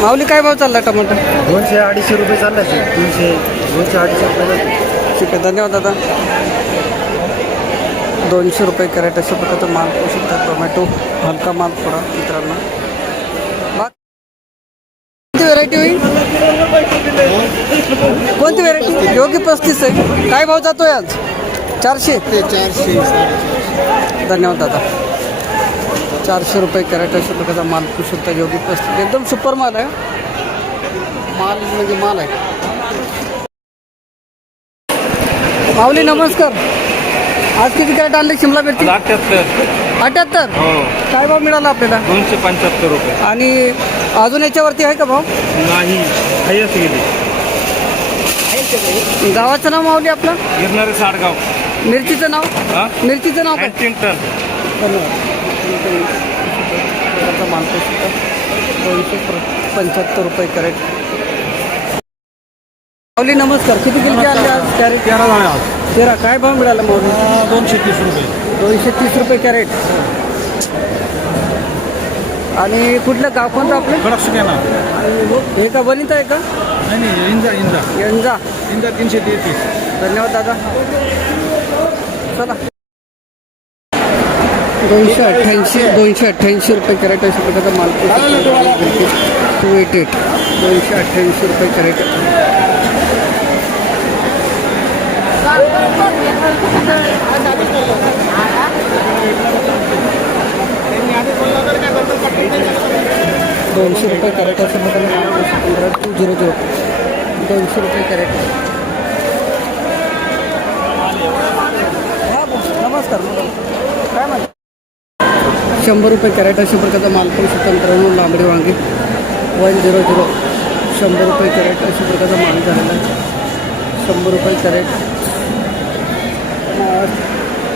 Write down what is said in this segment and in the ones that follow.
माऊली काय भाव चालला टमाटर? 200-250 रुपये चालला आहे. 300 200-250 आपल्याला. ठीक आहे, धन्यवाद दादा. 200 रुपये कॅरेट अशा प्रकारचा माल पाहू शकता. टोमॅटो हलका माल थोडा मित्रांनो. कोणती व्हेरायटी होईल? कोणती व्हेरायटी? योगी 35 आहे. काय भाव जातोय आज? 400 ते 400. धन्यवाद दादा. 400 रुपये कॅरेट अशा प्रकारचा माल पाहू शकता. योगी 35 एकदम सुपर माल आहे. माल म्हणजे माल आहे. माऊली नमस्कार. आज किती कॅरेट आणले शिमला मिरची? 78. हो. काय भाव मिळाला आपल्याला? 275 रुपये. आणि अजून याच्यावरती आहे का भाव? नाही, हायच गेली. गावाचं नाव माऊली आपलं? गिरणारे साडगाव. मिरचीचं नाव? हा? मिरचीचं नाव काय? हॅटिंग्टन. धन्यवाद. 275 रुपये कॅरेट. माऊली नमस्कार. किती किलो आणले आज कॅरेट? 13 झाले आज. 13. काय भाव मिळाला माऊली? 230 रुपये. 230 रुपये कॅरेट. आणि कुठलं गाव कोणतं आपलं? कडक ना. हे का बनित आहे का? नाही इंजा यंजा. 333. धन्यवाद दादा. चला. 288 रुपये कॅरेट अशा प्रकारचा माल. 288 रुपये कॅरेट. $200 रुपये कॅरेट अशा प्रकारे 200 200 रुपये कॅरेट. नमस्कार. काय म्हणता? 100 रुपये कॅरेट अशा प्रकारचा माल पाहू शकता मित्रांनो. लांबडी वांगी 100. 100 रुपये कॅरेट अशा प्रकारचा माल झालेला आहे. 100 रुपये कॅरेट.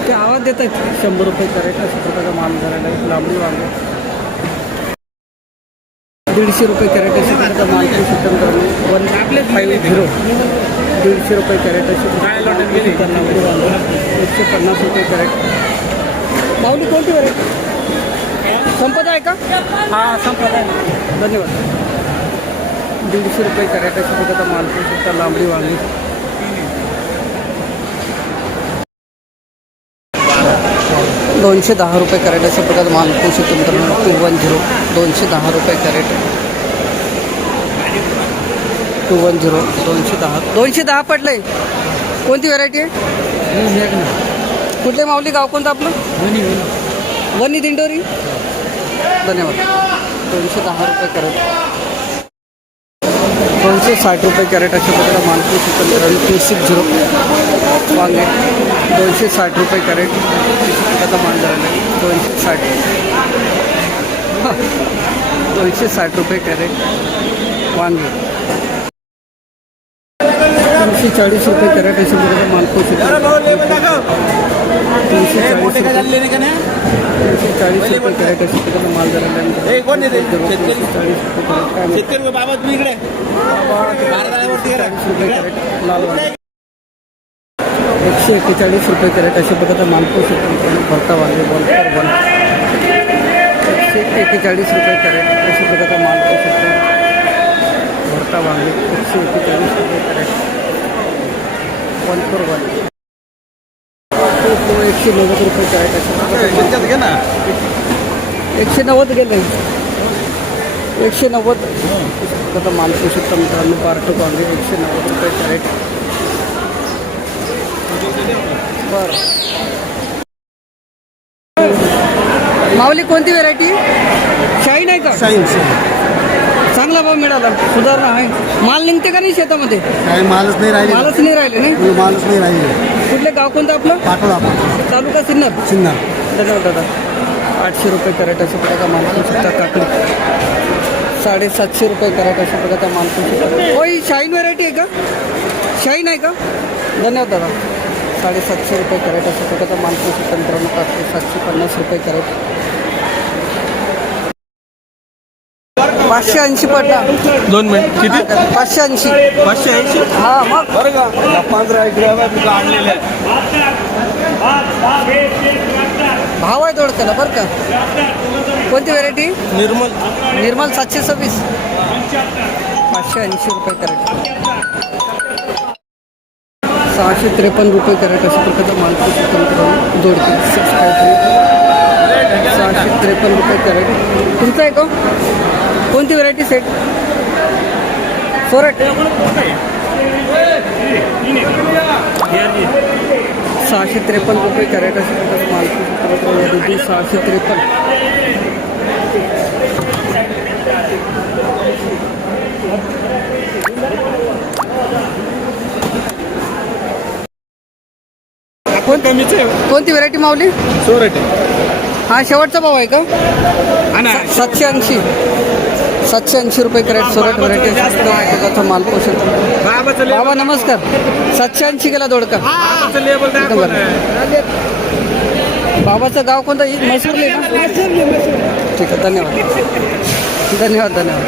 ते आवाज देत आहेत. 100 रुपये कॅरेट अशा प्रकारचा माल झालेला आहे. लांबडी वांगी 150 रुपये कॅरेट अशा प्रकारचा माल पाहू शकता मित्रांनो. 150. 150 रुपये कॅरेट अशा प्रकारचा लांबडी वांगी 150 रुपये कॅरेट. माऊली कोणती व्हरायटी? संपदा आहे का? हा संपत आहे. धन्यवाद. 150 रुपये कॅरेट अशा प्रकारचा माल पाहू शकता. लांबडी वांगी 210 रुपये कॅरेट अशा प्रकारचा माल पाहू शकतो मित्रांनो. 210. 210 रुपये कॅरेट. 210. 210 पडले. कोणती व्हरायटी आहे? कुठले माऊली गाव कोणतं आपलं? वनी दिंडोरी. धन्यवाद. 210 रुपये कॅरेट. 260 रुपये कॅरेट अशा प्रकारे माल पाहू शकतो मित्रांनो. 260 वांगे 260 रुपये कॅरेट त्याचा माल झालेला आहे. 260 रुपये कॅरेट वांगे. 340 रुपये कॅरेट अशा प्रकारे माल पाहू शकतो. 340 रुपये कॅरेट अशा प्रकारे माल झालेला आहे. 141 रुपये कॅरेट अशा प्रकारचा माल पाहू शकतो. भरता वांगे 141 रुपये कॅरेट अशा प्रकारचा माल पाहू शकतो. भरता वांगे 141 रुपये कॅरेट. 141. 190 रुपये कॅरेट अशा प्रकारचा 190 गेले. 190 प्रकारचा माल पाहू शकतो मित्रांनो. बारटोक वांगे 190 रुपये कॅरेट. बरं. माऊली कोणती व्हेरायटी? शाईन आहे का? शाईन. चांगला भाव मिळाला. सुधारणा आहे. माल निघते का नाही शेतामध्ये? काय मालच नाही राहिले. मालच नाही राहिले नाही. मालच नाही राहिले. कुठले गाव कोणतं आपलं? पाठवला तालुका सिन्नर. धन्यवाद दादा. 800 रुपये कॅरेट अशा प्रकारचा माल पाहू शकता. काकडी 750 रुपये कॅरेट अशा प्रकारचा माल पाहू शकता. होय, शाईन व्हेरायटी आहे का? शाईन आहे का? धन्यवाद दादा. 750 रुपये कॅरेट अशा प्रकारचा माल पाहू शकता मित्रांनो. काकडी 750 रुपये कॅरेट. 580 पडला. 2 मिनिट. किती? 580. 580. हा मग बरं का? 15 किलो आणलेले आहे. भाव आहे थोडं त्याला बरं का. कोणती व्हेरायटी? निर्मल निर्मल 726 580 रुपये कॅरेट. 653 रुपये कॅरेट अशा प्रकारचा माल पाहू शकता मित्रांनो. दोडके 653 रुपये कॅरेट. तुमचं आहे का? कोणती व्हेरायटी सेट? सोरट 653 रुपये कॅरेट अशा प्रकारचा माल पाहू शकता मित्रांनो. 653. कोणती व्हेरायटी मावली? सोरट हा शेवटचा भाव आहे का? 780 780 रुपये कॅरेट सोरट व्हेरायटी माल पोषण. बाबा नमस्कार. 780 गेला दोडका. बाबाचं गाव कोणतं? म्हैसूरले ना? ठीक आहे, धन्यवाद धन्यवाद धन्यवाद.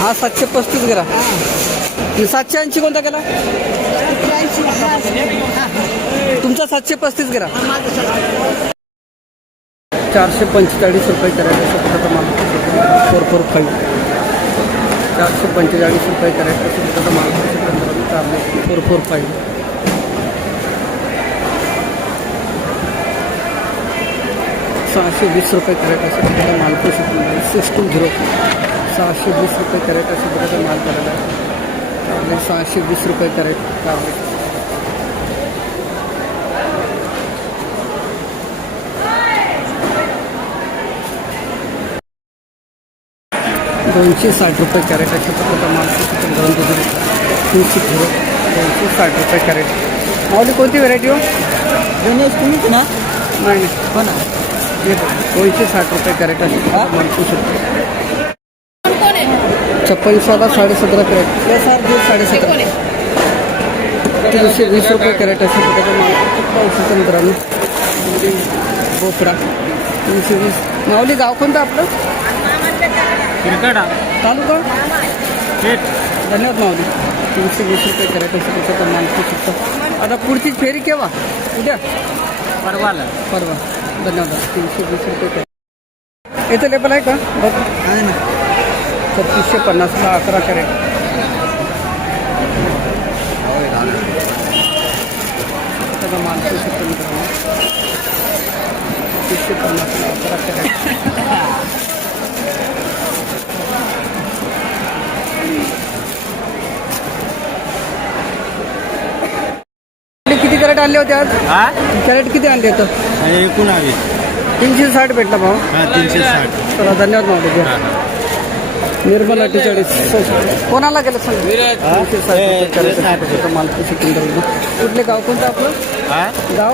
हा 735 गेला. 780 कोणता गेला तुमचा? 735 गेला. 445 रुपये कॅरेट अशा प्रकारचा माल 445 445 रुपये कॅरेट अशा प्रकारचा माल 445. 620 रुपये कॅरेट अशा प्रकारचा माल 620 620 रुपये कॅरेट अशा प्रकारचा माल करायला आहे. 620 रुपये कॅरेट कारले. $260 रुपये कॅरेट अशा प्रकारचा माल 260 रुपये कॅरेट. मावली कोणती व्हेरायटी हो? गणेश तुम्ही ना? नाही हो ना. 260 रुपये कॅरेट अशा माल 56 17.5 कॅरेट. 17.5 320 रुपये कॅरेट अशा प्रकारचा माल पाहू शकतो मित्रांनो. बोकडा 320. माऊली गाव कोणतं आपलं? तालुका धन्यवाद माऊली. 320 रुपये कॅरेट अशा प्रकारचा माल पाहू शकतो. आता पुढची फेरी केव्हा? उद्या परवा. धन्यवाद. 320 रुपये कॅरेट. इथं लेबल आहे का? बघ आहे ना. 3650 11 कॅरेट. त्याचा माल पाहू शकतो मित्रांनो. 3650 11 कॅरेट. किती कॅरेट आणले होते आज? कॅरेट किती आणले होतं? 360 भेटला भाऊ. 360. चला धन्यवाद मावली. निर्मल 48 कोणाला गेलं सांग? माल कुठले गाव कोणतं आपलं? गाव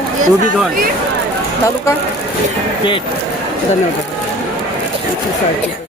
तालुका. धन्यवाद. 160.